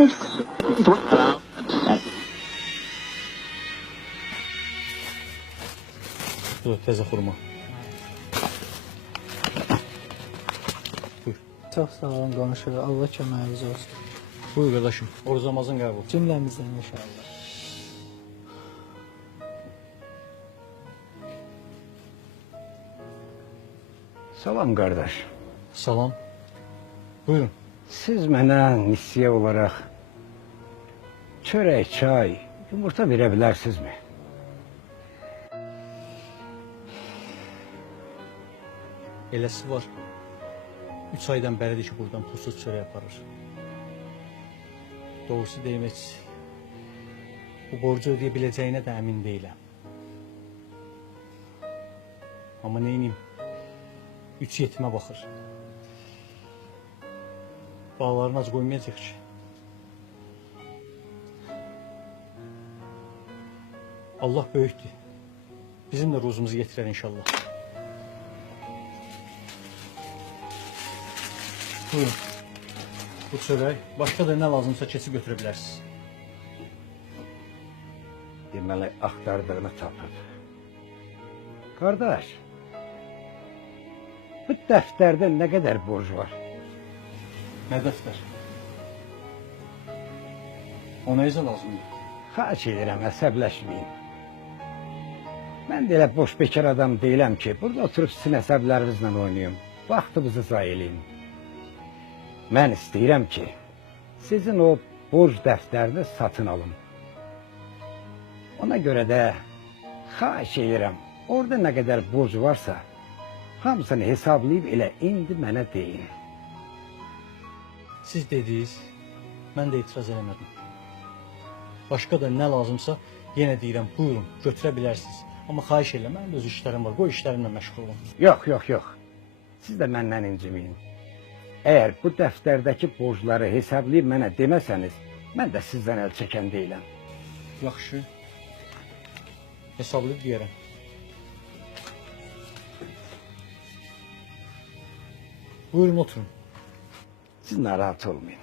Dur, təzə xurma. Buyur. Çox sağ olun qonşu. Allah köməyiniz olsun. Buyur qardaşım. Oruc Ramazan qəbul. Cümləmizdən inşallah. Salam qardaş. Salam. Buyurun. Siz mənə nisiyə olaraq çörək, çay, yumurta verə bilərsinizmi? Eləsi var. 3 aydan bəridir ki, buradan pulsuz çörək aparır. Doğrusu deyim, heç bu borcu ödeyə biləcəyinə də əmin deyiləm. Amma neyniyim? 3 yetimə baxır. Bağlarını ac qoymayacaq ki. Allah böyükdür. Bizim də ruzumuzu yetirər inşallah. Buyurun. Bu çörək, başqa da nə lazımsa keçib götürə bilərsiniz. Deməli, axtardığını tapıb. Qardaş, bu dəftərdə nə qədər borc var? Nə dəftər? O nə izə lazımdır? Xahiş edirəm, əsəbləşməyin. Mən də elə boş bekar adam deyiləm ki, burada oturub sizin əsəblərinizlə oynayım, vaxtımızı zay eləyim. Mən istəyirəm ki, sizin o borc dəftərini satın alın. Ona görə də xahiş edirəm, orada nə qədər borc varsa, hamısını hesablayıb elə indi mənə deyin. Siz dediniz, mən də etiraz eləmədim. Başqa da nə lazımsa yenə deyirəm, buyurun, götürə bilərsiniz. Amma xahiş edirəm, mənim öz işlərim var, qoy işlərimlə məşğul olun. Yox. Siz də məndən inciməyin. Əgər bu dəftərdəki borcları hesablayıb mənə deməsəniz, mən də sizdən əl çəkən deyiləm. Yaxşı. Hesablayıb deyərəm. Buyurun, oturun. Siz narahat olmayın.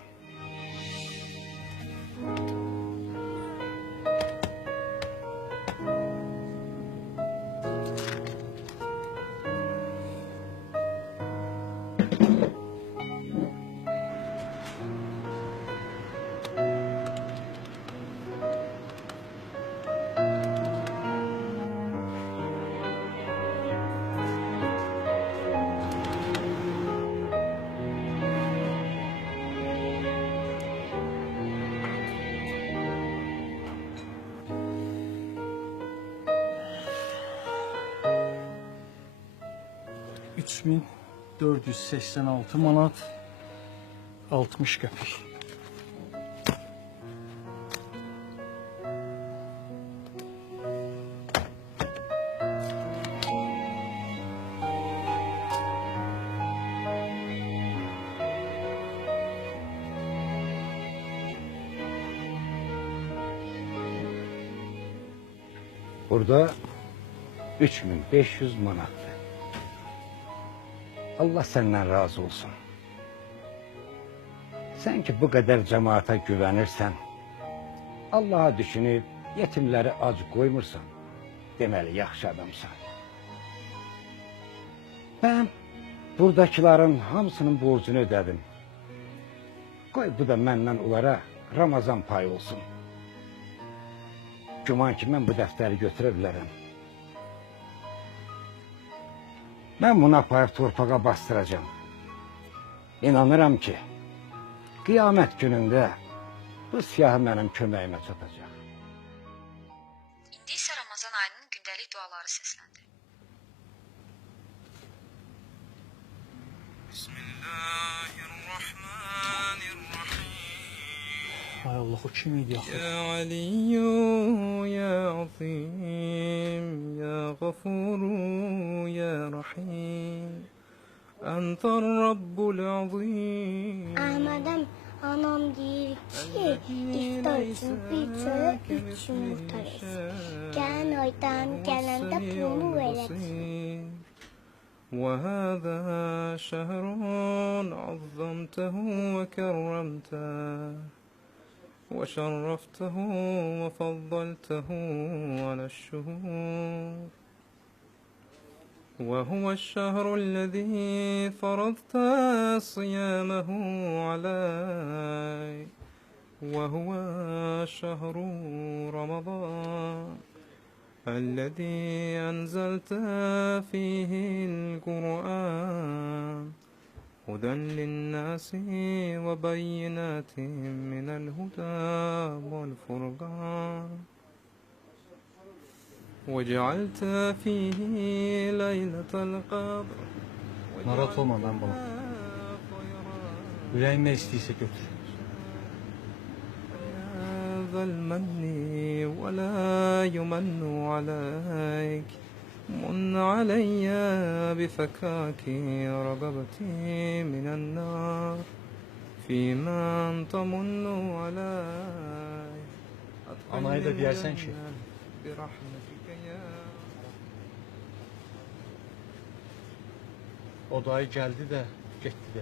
$3486 manat 60 qəpik. Burada 3500 manatdır. Allah səndən razı olsun. Sən ki bu qədər cəmaata güvənirsən, Allaha düşünüb yetimləri ac qoymursan, deməli yaxşı adamsan. Mən buradakiların hamısının borcunu ödədim. Qoy bu da məndən onlara Ramazan payı olsun. Güman ki mən bu dəftəri götürə bilərəm. Mən bunu aparıb torpağa bastıracağım. İnanıram ki, qiyamət günündə bu siyahı mənim köməyimə çatacaq. İndi isə Ramazan ayının gündəlik duaları səsləndi. Ay Allah, o kim idi axı? Ya Aliyyu, ya Azim, ya Gafuru, ya Rahim. Entar Rabbul Azim. Əhmədəm, anam deyir ki, iftar üçün bir çörək 3 yumurta versin. Gələn aydan gələndə pulunu verəcək. وهذا شهر عظمته وكرمته وشرفته وفضلته على الشهور، وهو الشهر الذي فرضت صيامه علي، وهو شهر رمضان الذي أنزلت فيه القرآن هدى للناس وبينات من الهدى والفرقان، وجعلت فيه ليلة القدر. Narahat olma ben bunu. Yüreğin ne istiyse götür. ذا المن ولا يمن عليك، من علي بفكاك رقبتي من النار، فيما تمن علي. Anayı da diyersen ki, برحمتك يا o dayı geldi de gitti de.